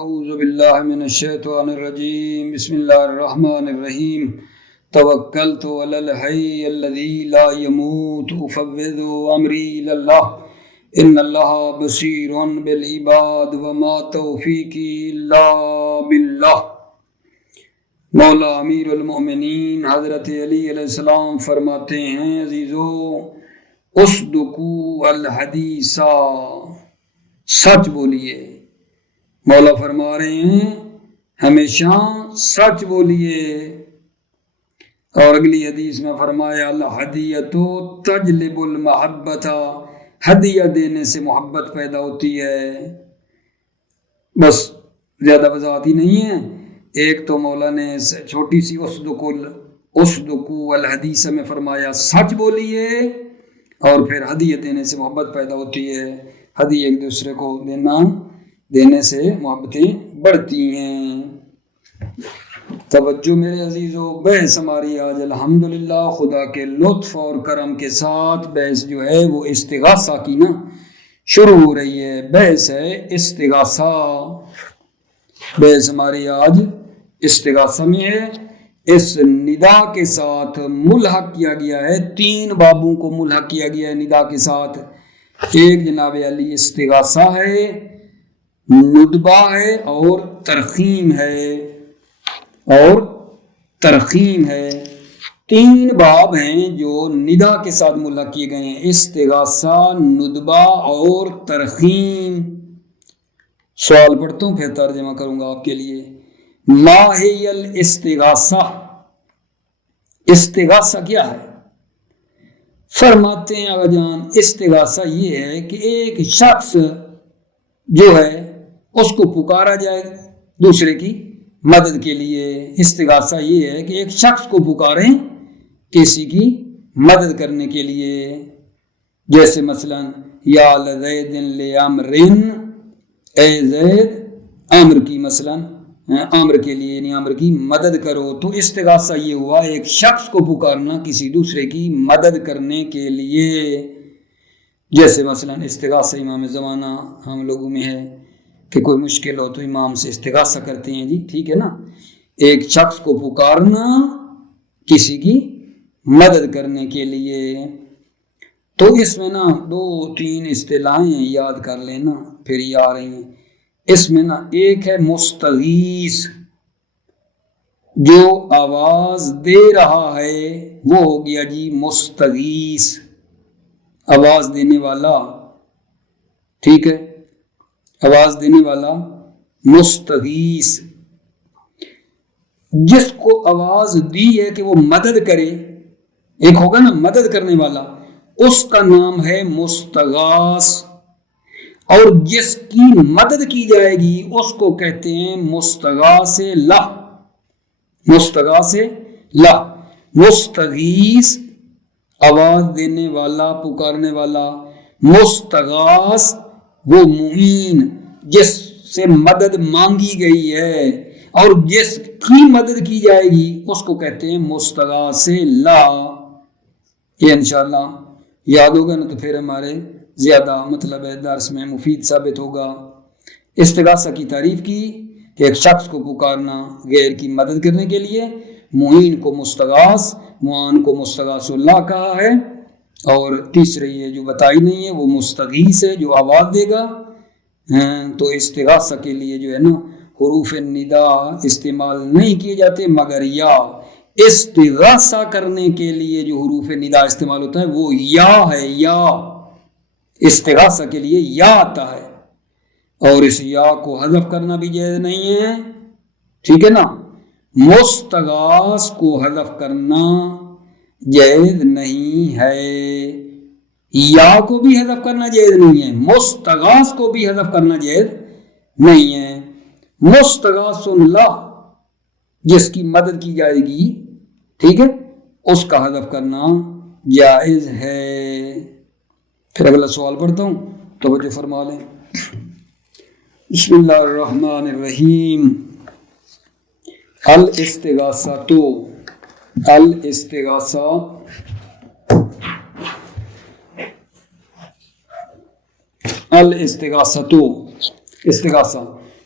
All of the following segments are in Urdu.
اعوذ باللہ من الشیطان الرجیم بسم اللہ الرحمن الرحیم توکلت علی الحی الذی لا يموت افوض امری الی اللہ ان اللہ بصیر بالعباد وما توفیقی الا باللہ۔ مولا امیر المؤمنین حضرت علی علیہ السلام فرماتے ہیں عزیزو اصدقوا الحدیث، سچ بولیے۔ مولا فرما رہے ہیں ہمیشہ سچ بولیے۔ اور اگلی حدیث میں فرمایا الہدیۃ تجلب المحبۃ، ہدیہ دینے سے محبت پیدا ہوتی ہے۔ بس زیادہ وضاحت ہی نہیں ہے، ایک تو مولا نے چھوٹی سی اصدقوا الحدیث میں فرمایا سچ بولیے، اور پھر ہدیہ دینے سے محبت پیدا ہوتی ہے۔ ہدیہ ایک دوسرے کو دینے سے محبتیں بڑھتی ہیں۔ توجہ میرے عزیزو، بحث ہماری آج الحمدللہ خدا کے لطف اور کرم کے ساتھ بحث جو ہے وہ استغاثہ کی شروع ہو رہی ہے۔ بحث ہے استغاثہ، بحث ہماری آج استغاثہ میں ہے۔ اس ندا کے ساتھ ملحق کیا گیا ہے، 3 بابوں کو ملحق کیا گیا ہے ندا کے ساتھ۔ ایک جناب علی استغاثہ ہے، ندبہ ہے اور ترخیم ہے، 3 باب ہیں جو ندا کے ساتھ ملحق کیے گئے ہیں، استغاثہ، ندبہ اور ترخیم۔ سوال پڑھتا ہوں پھر ترجمہ کروں گا آپ کے لیے۔ ما ہی الاستغاثہ، استغاثہ کیا ہے؟ فرماتے ہیں آقا جان استغاثہ یہ ہے کہ ایک شخص جو ہے اس کو پکارا جائے دوسرے کی مدد کے لیے۔ استغاثہ یہ ہے کہ ایک شخص کو پکاریں کسی کی مدد کرنے کے لیے، جیسے مثلا یا لزید لعمرن، اے زید عمر کی، مثلا عمر کے لیے یعنی عمر کی مدد کرو۔ تو استغاثہ یہ ہوا ایک شخص کو پکارنا کسی دوسرے کی مدد کرنے کے لیے، جیسے مثلا استغاثہ امام زمانہ ہم لوگوں میں ہے کہ کوئی مشکل ہو تو امام سے استغاثہ کرتے ہیں، جی ٹھیک ہے نا۔ ایک شخص کو پکارنا کسی کی مدد کرنے کے لیے، تو اس میں 2-3 اصطلاحیں یاد کر لینا پھر یہ آ رہی ہیں۔ اس میں ایک ہے مستغیث، جو آواز دے رہا ہے وہ ہو گیا جی مستغیث، آواز دینے والا، ٹھیک ہے، آواز دینے والا مستغیث۔ جس کو آواز دی ہے کہ وہ مدد کرے، ایک ہوگا نا مدد کرنے والا، اس کا نام ہے مستغاث، اور جس کی مدد کی جائے گی اس کو کہتے ہیں مستغاث لہ، مستغاث لہ۔ مستغیث آواز دینے والا، پکارنے والا، مستغاث وہ معین جس سے مدد مانگی گئی ہے، اور جس کی مدد کی جائے گی اس کو کہتے ہیں مستغاث لہ۔ یہ انشاءاللہ یاد ہوگا نا تو پھر ہمارے زیادہ مطلب ہے درس میں مفید ثابت ہوگا۔ استغاثہ کی تعریف کی کہ ایک شخص کو پکارنا غیر کی مدد کرنے کے لیے، معین کو مستغاث، معان کو مستغاث اللہ کہا ہے، اور تیسری یہ جو بتائی نہیں ہے وہ مستغیث ہے جو آواز دے گا۔ تو استغاثہ کے لیے جو ہے نا حروف ندا استعمال نہیں کیے جاتے، مگر یا استغاثہ کرنے کے لیے جو حروف ندا استعمال ہوتا ہے وہ یا ہے، یا استغاثہ کے لیے یا آتا ہے، اور اس یا کو حذف کرنا بھی جائز نہیں ہے، ٹھیک ہے نا۔ مستغاث کو حذف کرنا جائز نہیں ہے، یا کو بھی حذف کرنا جائز نہیں ہے، مستغاث کو بھی حذف کرنا جائز نہیں ہے۔ مستغاث اللہ جس کی مدد کی جائے گی، ٹھیک ہے، اس کا حذف کرنا جائز ہے۔ پھر اگلا سوال پڑھتا ہوں، توجہ فرما لیں۔ بسم اللہ الرحمن الرحیم۔ الاستغاثۃ، الاستغاثہ، الاستغاثۃ، استغاثہ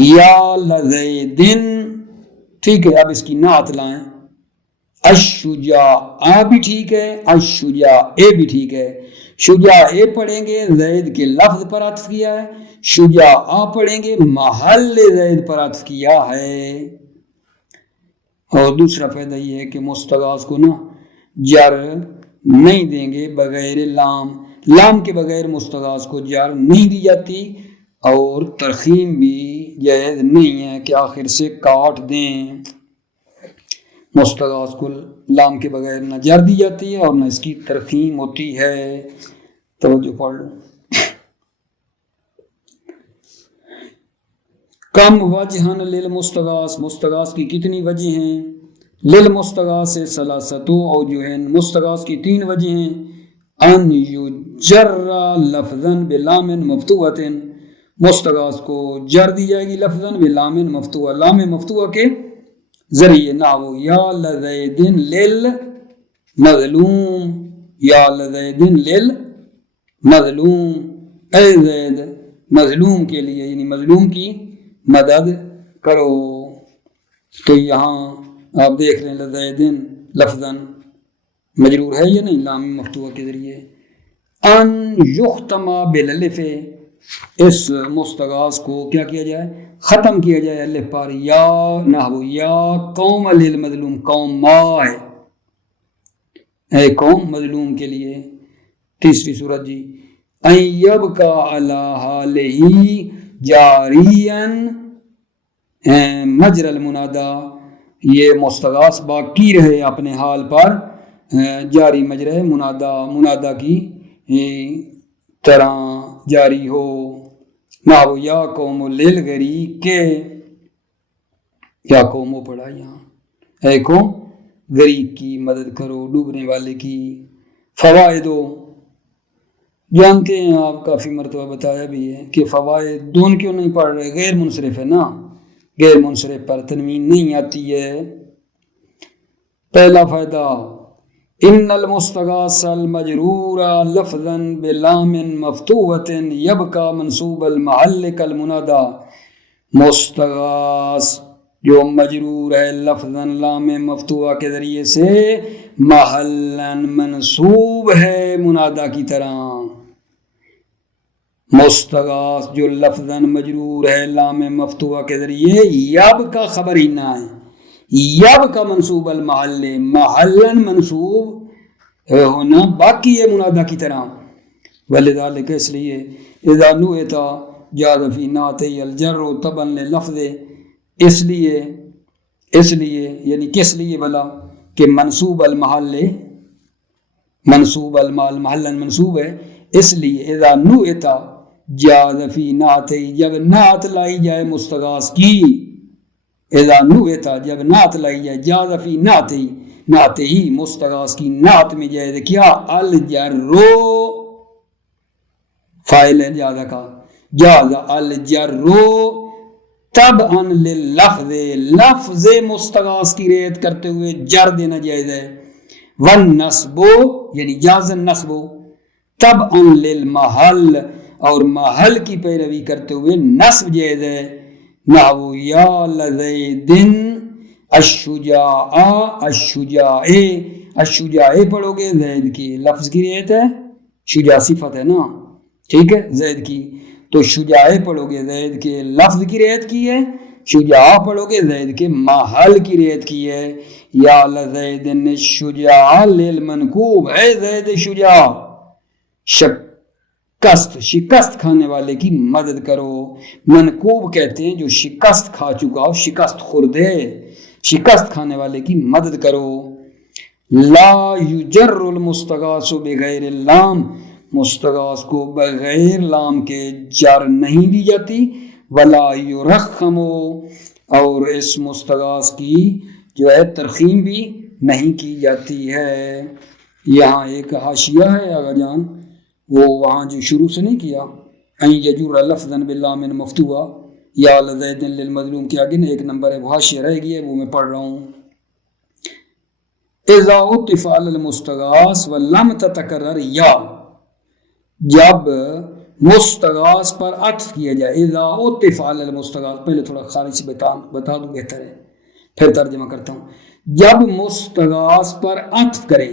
یا لزیدن، ٹھیک ہے، اب اس کی نعت لائیں، الشجاع بھی ٹھیک ہے، الشجاع بھی ٹھیک ہے، شجاع پڑھیں گے زید کے لفظ پر عطف کیا ہے، شجاع پڑھیں گے محل زید پر عطف کیا ہے۔ اور دوسرا فائدہ یہ ہے کہ مستغاث کو نا جر نہیں دیں گے بغیر لام، لام کے بغیر مستغاث کو جر نہیں دی جاتی، اور ترخیم بھی جائز نہیں ہے کہ آخر سے کاٹ دیں، مستغاث کو لام کے بغیر نہ جر دی جاتی ہے اور نہ اس کی ترخیم ہوتی ہے۔ توجہ پڑھ لو، کم وجہن للمستغاث، مستغاث کی کتنی وجہ ہیں؟ للمستغاث ثلاثۃ اوجہ، مستغاث کی 3 وجہ ہیں، ان یجر لفظا بلام مفتوحۃ، مستغاث کو جر دی جائے گی لفظا بلام مفتوحہ، لام مفتوحہ کے ذریعے، نحو یا لزید للمظلوم، یا لزید للمظلوم، اے زید مظلوم کے لیے، یعنی مظلوم کی مدد کرو۔ تو یہاں آپ دیکھ لیں لزیدن لفظاً مجرور ہے یا نہیں لام مفتوحہ کے ذریعے۔ ان یختم بالالف، اس مستغاث کو کیا کیا جائے؟ ختم کیا جائے الف پر، یا نحو یا قوم للمظلوم، قوم ما ہے، اے قوم مظلوم کے لیے۔ تیسری صورت جی، ان یبقى علی حالہ جاریا مجرى المنادى، یہ مستغاث باقی رہے اپنے حال پر جاری مجرى منادا، منادا کی طرح جاری ہو، نحو یا قوم للغریق، یا قوموں پڑھا یہاں، اے قوم غریق کی مدد کرو، ڈوبنے والے کی۔ فوائد جانتے ہیں آپ، کافی مرتبہ بتایا بھی ہے کہ فوائد دون کیوں نہیں پڑھ رہے، غیر منصرف ہے نا، غیر منصرف پر تنوین نہیں آتی ہے۔ پہلا فائدہ، ان المستغاث المجرور لفظا بلام مفتوحۃ یبقى منصوب المحل کالمنادى، مستغاث جو مجرور ہے لفظا لام مفتوحہ کے ذریعے سے محلاً منصوب ہے منادا کی طرح، مستغاث جو لفظاً مجرور ہے لام مفتوحہ کے ذریعے، یب کا خبر ہی نہ ہے، یب کا منصوب المحل، محلاً منصوب ہونا باقی ہے منادا کی طرح، ولذالک اس لیے اذا نوئت جاز فی نعتہ الجر تبعا للفظ، اس لیے یعنی کس لیے بلا کہ منصوب المحل، منصوب المحل محلاً منصوب ہے، اس لیے اذا نوئت جاز فی نعتہ، جب نعت لائی جائے مستغاث کی، اذا نوئت جب نعت لائی جائے، جاز فی نعتہ، نعت ہی مستغاث کی نعت میں جائز کیا، الجرو فاعل ہے جاز کا، جاز الجرو طبعا لللفظ، لفظ مستغاث کی رعایت کرتے ہوئے جر دینا جائز ہے، والنصب یعنی جاز النصب طبعا للمحل، اور محل کی پیروی کرتے ہوئے نصب جائز ہے، نحو یا لزیدن الشجاع، الشجاع، الشجاع پڑھو گے زید کی لفظ کی رعایت ہے، شجاع صفت ہے نا، ٹھیک ہے، زید کی، تو شجاع پڑھو گے زید کے لفظ کی رعایت کی ہے، شجاع پڑھو گے زید کے محل کی رعایت کی ہے، یا لزیدن الشجاع للمنکوب، اے زید شجاع شکست کھانے والے کی مدد کرو، منکوب کہتے ہیں جو شکست کھا چکا ہو، شکست خوردے، شکست کھانے والے کی مدد کرو۔ لا یجر المستغاث بغیر اللام، مستغاث کو بغیر لام کے جر نہیں دی جاتی، ولا یرخم، اور اس مستغاث کی جو ہے ترخیم بھی نہیں کی جاتی ہے۔ یہاں ایک حاشیہ ہے آغا جان، وہ وہاں جو شروع سے نہیں کیا، ان یجور لفظا باللام مفتوحہ یا لزید للمظلوم کے آگے ایک نمبر ہے، وہ حاشیہ رہ گئی ہے، وہ میں پڑھ رہا ہوں۔ اذا عطف علی المستغاث ولم تتکرر یا، جب مستغاث پر عطف کیا جائے، اذا عطف علی المستغاث، پہلے تھوڑا خارج سے بتا دوں بہتر ہے، پھر ترجمہ کرتا ہوں. جب مستغاث پر عطف کریں،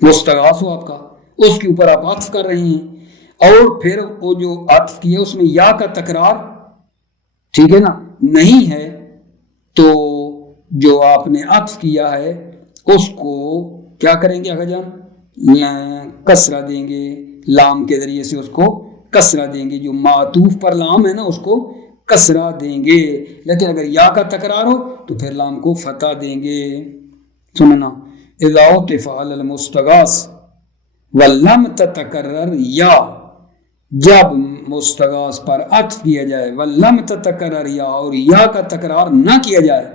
مستغاث ہو آپ کا، اس کے اوپر آپ عطف کر رہے ہیں، اور پھر وہ جو عطف کیا اس میں یا کا تکرار، ٹھیک ہے نا، نہیں ہے، تو جو آپ نے عطف کیا ہے اس کو کیا کریں گے آقا جان؟ کسرہ دیں گے، لام کے ذریعے سے اس کو کسرہ دیں گے، جو معطوف پر لام ہے نا اس کو کسرہ دیں گے. لیکن اگر یا کا تکرار ہو تو پھر لام کو فتح دیں گے. سننا، اذا عطف علی المستغاث ولم تتکرر، یا جب مستغاث پر عطف کیا جائے، ولم تتکرر یا، اور یا کا تکرار نہ کیا جائے،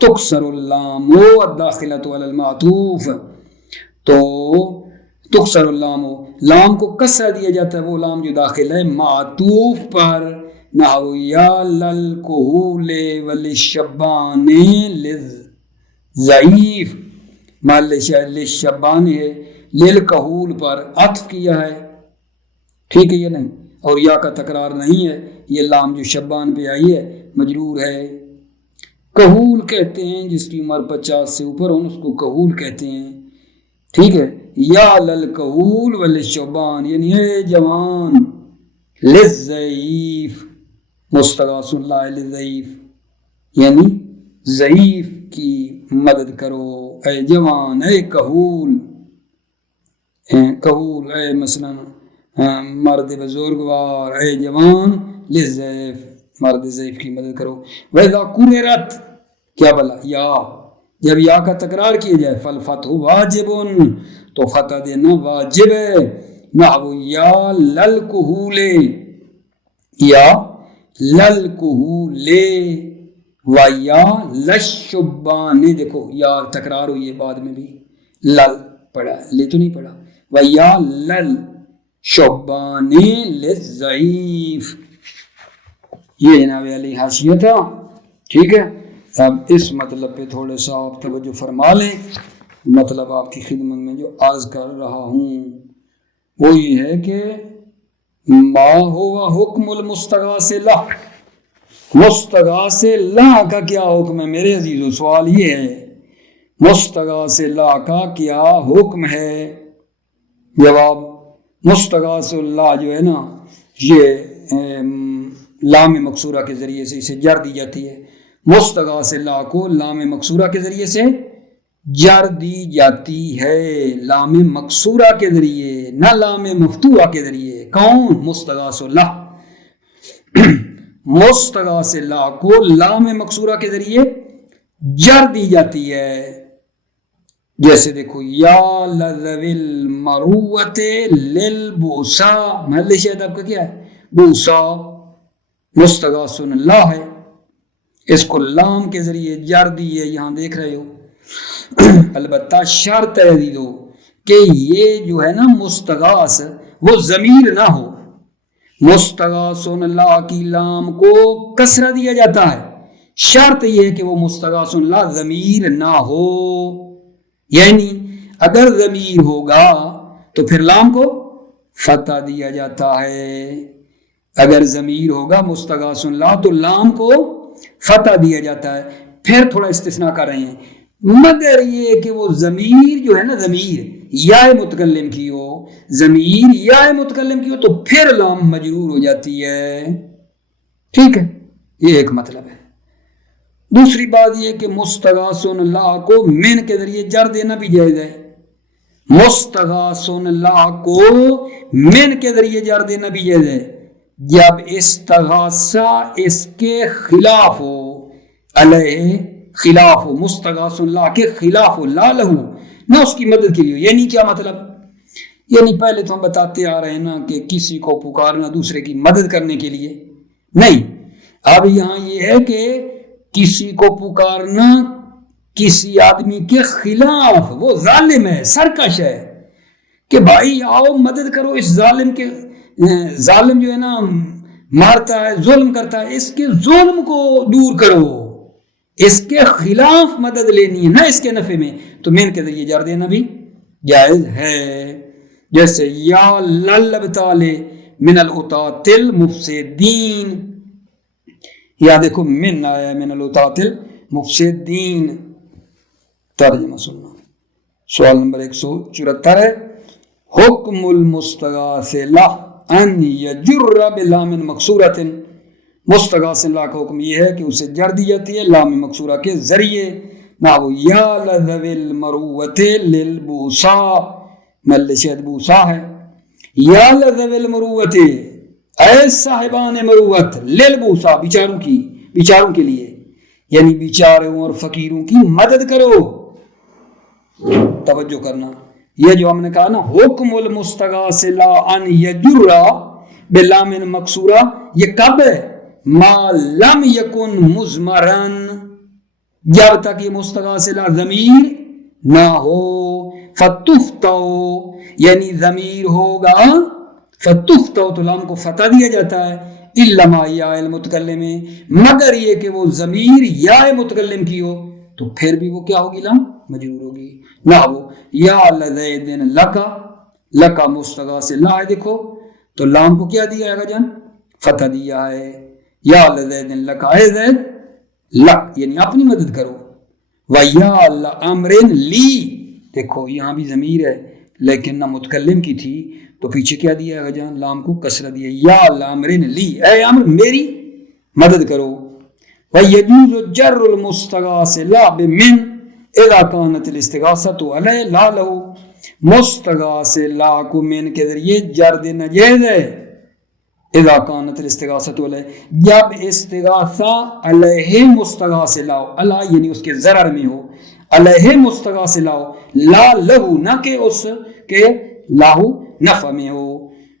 تکسر اللام الداخلۃ علی المعطوف، تو تکسر اللام، لام کو کسرہ دیا جاتا ہے، وہ لام جو داخل ہے معطوف پر، نحو یا للکحول وللشبان للضعیف، محل شاہد للشبان ہے، للکحول پر عطف کیا ہے، ٹھیک ہے یا نہیں، اور یا کا تکرار نہیں ہے، یہ لام جو شبان پہ آئی ہے مجرور ہے. کحول کہتے ہیں جس کی عمر 50 سے اوپر ہو، اس کو کحول کہتے ہیں، ٹھیک ہے. یا للکحول وللشبان، یعنی اے جوان، للضعیف، مستغاث اللہ للضعیف، یعنی ضعیف کی مدد کرو، اے جوان، اے کحول، کحول اے مثلا مرد بزرگوار، اے جوان، للضعیف، مرد ضعیف کی مدد کرو. وَإِذَا كُرِّرَتْ، کیا بلا، یا، جب یا کا تکرار کیا جائے، فالفتح واجب، تو فتح دینا واجب ہے، نحو یا للکحول، یا للکحول، و یا للشبان، دیکھو یا تکرار ہوئی ہے بعد میں بھی، لل پڑھا، لے تو نہیں پڑھا، و یا للشبان للضعیف. یہ جناب علی حاشیہ تھا، ٹھیک ہے. اب اس مطلب پہ تھوڑا سا آپ توجہ فرما لیں. مطلب آپ کی خدمت میں جو عرض کر رہا ہوں وہ یہ ہے کہ ما ہوا حکم المستغاث لہ، مستغاث لہ کا کیا حکم ہے میرے عزیزو؟ سوال یہ ہے، مستغاث لہ کا کیا حکم ہے؟ جواب، مستغاث اللہ جو ہے نا، یہ لام مقصورہ کے ذریعے سے اسے جر دی جاتی ہے. مستغاث اللہ کو لام مقصورہ کے ذریعے سے جر دی جاتی ہے، لام مقصورہ کے ذریعے، نہ لام مفتوحہ کے ذریعے. کون؟ مستغاث اللہ. مستغاث اللہ کو لام مقصورہ کے ذریعے جر دی جاتی ہے. جیسے دیکھو، یا لذوی المروۃ للبؤسا، محل شاہد آپ کا کیا ہے؟ بؤسا، مستغاث اللہ ہے، اس کو لام کے ذریعے جر دی ہے، یہاں دیکھ رہے ہو. البتہ شرط ہے عزیزو کہ یہ جو ہے نا مستغاث، وہ ضمیر نہ ہو. مستغاث اللہ کی لام کو کسرہ دیا جاتا ہے، شرط یہ ہے کہ وہ مستغاث اللہ ضمیر نہ ہو. یعنی اگر ضمیر ہوگا تو پھر لام کو فتح دیا جاتا ہے، اگر ضمیر ہوگا مستغاث اللہ تو لام کو فتح دیا جاتا ہے. پھر تھوڑا استثناء کر رہے ہیں، مگر یہ کہ وہ ضمیر جو ہے نا، ضمیر یا متکلم کی ہو، ضمیر یا متکلم کی ہو تو پھر لام مجرور ہو جاتی ہے. ٹھیک ہے، یہ ایک مطلب ہے. دوسری بات یہ کہ مستغاث اللہ کو من کے ذریعے جر دینا بھی جائز ہے. مستغاث اللہ کو من کے ذریعے جر دینا بھی جائز ہے جب استغاثہ اس کے خلاف ہو، علیہ خلاف ہو، مستغاث اللہ کے خلاف ہو، لا لہو، نہ اس کی مدد کے لیے. یعنی کیا مطلب؟ یعنی پہلے تو ہم بتاتے آ رہے ہیں نا کہ کسی کو پکارنا دوسرے کی مدد کرنے کے لیے نہیں. اب یہاں یہ ہے کہ کسی کو پکارنا کسی آدمی کے خلاف، وہ ظالم ہے، سرکش ہے، کہ بھائی آؤ مدد کرو اس ظالم کے. ظالم جو ہے نا مارتا ہے، ظلم کرتا ہے، اس کے ظلم کو دور کرو، اس کے خلاف مدد لینی ہے، نہ اس کے نفع میں، تو من کے ذریعے جر دینا بھی جائز ہے. جیسے یا للابتال من العطاة المفسدین، یا دیکھو من آیا ہے من العطاة المفسدین. ترجمہ سننا. سوال نمبر 174 ہے حکم المستغاث لا ان یجر بلام مکسورۃ. مستغاث لا کا حکم یہ ہے کہ اسے جر دی جاتی ہے لام مکسورہ کے ذریعے. نہ وہ یا لذوی المروۃ للبوسا، مل شہد بوسا ہے. یا لذوی المروۃ، اے صاحبان مروت، للبوسا بیچاروں کے لیے، یعنی بیچاروں اور فقیروں کی مدد کرو. توجہ کرنا، یہ جو ہم نے کہا نا حکم المستغاث لا ان یجر بلام مکسورہ، یہ کب ہے؟ ما لم یکن مضمرن، جب تک یہ مستغاث لا ضمیر نہ ہو. فتفتو، یعنی ضمیر ہوگا فتفتو تو لام کو فتح دیا جاتا ہے. الا ما یا المتکلم، مگر یہ کہ وہ ضمیر یا متکلم کی ہو تو پھر بھی وہ کیا ہوگی؟ لام مجرور ہوگی. نہ وہ یا لزید لکا، لکا مستغاث لا ہے، دیکھو تو لام کو کیا دیا ہے جان؟ فتح دیا ہے. یا لزید لکا، اے زید لک یعنی اپنی مدد کرو. وَيَا لَأَمْرٍ لی، دیکھو یہاں بھی ضمیر ہے لیکن نہ متکلم کی تھی تو پیچھے کیا دیا ہے جان؟ لام کو کسرہ دیا. یا لَأَمْرٍ لی، اے امر میری مدد کرو. وَيَجُوزُ جَرُّ الْمُسْتَغَاثِ لَا بِمِن اذا كانت الاستغاثۃ علیہ لا لہ. مستغاث لا کو من کے ذریعے جر دینا جائز ہے. اذا كانت الاستغاثۃ علیہ، جب استغاثہ علیہ مستغاث لا ہو، علیہ یعنی اس کے ضرر میں ہو، علیہ مستغاث لا ہو، لا لہ نہ کہ اس کے لاہو نفع میں ہو.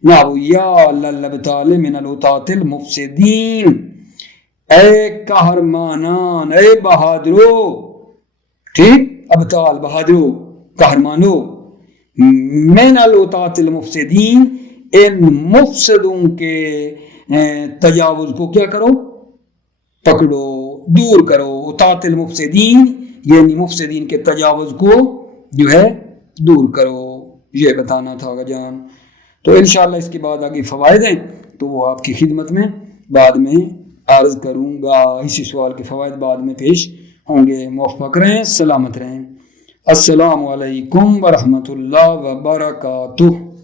نہ ہو یا للابطال من العطاة المفسدین، اے قہرمانان، اے بہادرو، ٹھیک، ابطال بہادرو قہرمانو، من العطاة المفسدین، ان مفسدوں کے تجاوز کو کیا کرو؟ پکڑو، دور کرو. عطاة المفسدین یعنی مفسدین کے تجاوز کو جو ہے دور کرو، یہ بتانا تھا جان. تو انشاءاللہ اس کے بعد آگے فوائد ہیں تو وہ آپ کی خدمت میں بعد میں عرض کروں گا. اسی سوال کے فوائد بعد میں پیش ہوں گے. موفق رہیں، سلامت رہیں. السلام علیکم ورحمۃ اللہ وبرکاتہ.